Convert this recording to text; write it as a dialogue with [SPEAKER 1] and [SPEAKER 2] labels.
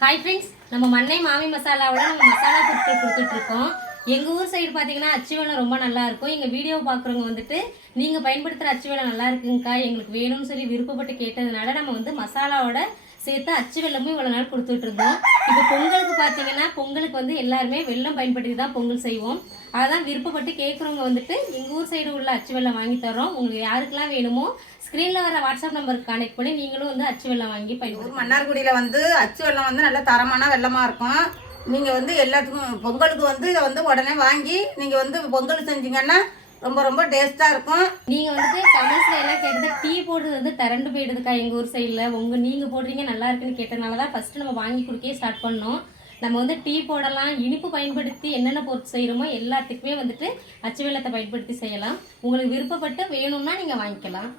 [SPEAKER 1] Hi friends நம்ம மண்ணை மாமி மசாலாவோட நம்ம மசாலா பொருட்கள் கொடுத்துட்ருக்கோம் எங்கள் ஊர் சைடு பார்த்தீங்கன்னா அச்சு ரொம்ப நல்லா இருக்கும். எங்கள் வீடியோ பார்க்குறவங்க வந்துட்டு நீங்கள் பயன்படுத்துகிற அச்சு நல்லா இருக்குங்கக்கா எங்களுக்கு வேணும்னு சொல்லி விருப்பப்பட்டு கேட்டதுனால நம்ம வந்து மசாலாவோட சேர்த்து அச்சு வெல்லமும் இவ்வளோ நாள் கொடுத்துட்டு இருந்தோம். இப்போ பொங்கலுக்கு பார்த்தீங்கன்னா பொங்கலுக்கு வந்து எல்லாருமே வெல்லம் பயன்படுத்தி தான் பொங்கல் செய்வோம். அதான் விருப்பப்பட்டு கேட்குறவங்க வந்துட்டு எங்கள் ஊர் சைடு உள்ள அச்சு வெல்லம் வாங்கி தரோம் உங்களுக்கு யாருக்கெல்லாம் வேணுமோ ஸ்க்ரீனில் வர வாட்ஸ்அப் நம்பருக்கு கனெக்ட் பண்ணி நீங்களும் வந்து அச்சு வெல்லம் வாங்கி பயன்படுத்தி
[SPEAKER 2] ஊர் மன்னார்குடியில் வந்து அச்சு வெல்லம் வந்து நல்ல தரமான வெல்லமாக இருக்கும். நீங்கள் வந்து எல்லாத்துக்கும் பொங்கலுக்கு வந்து இதை வந்து உடனே வாங்கி நீங்கள் வந்து பொங்கல் செஞ்சீங்கன்னா ரொம்ப ரொம்ப டேஸ்ட்டாக இருக்கும்.
[SPEAKER 1] நீங்க வந்துட்டு கமெண்ட்ஸ்ல எல்லாம் கேட்டது டீ போடுறது வந்து திரண்டு போயிடுதுக்கா எங்க ஊர் சைடுல உங்க நீங்க போடுறீங்க நல்லா இருக்குன்னு கேட்டனால தான் ஃபர்ஸ்ட் நம்ம வாங்கி கொடுக்கே ஸ்டார்ட் பண்ணோம். நம்ம வந்து டீ போடலாம் இனிப்பு பயன்படுத்தி என்னென்ன பொருட்கள் செய்கிறோமோ எல்லாத்துக்குமே வந்துட்டு அச்சு வெள்ளத்தை பயன்படுத்தி செய்யலாம். உங்களுக்கு விருப்பப்பட்டு வேணும்னா நீங்கள் வாங்கிக்கலாம்.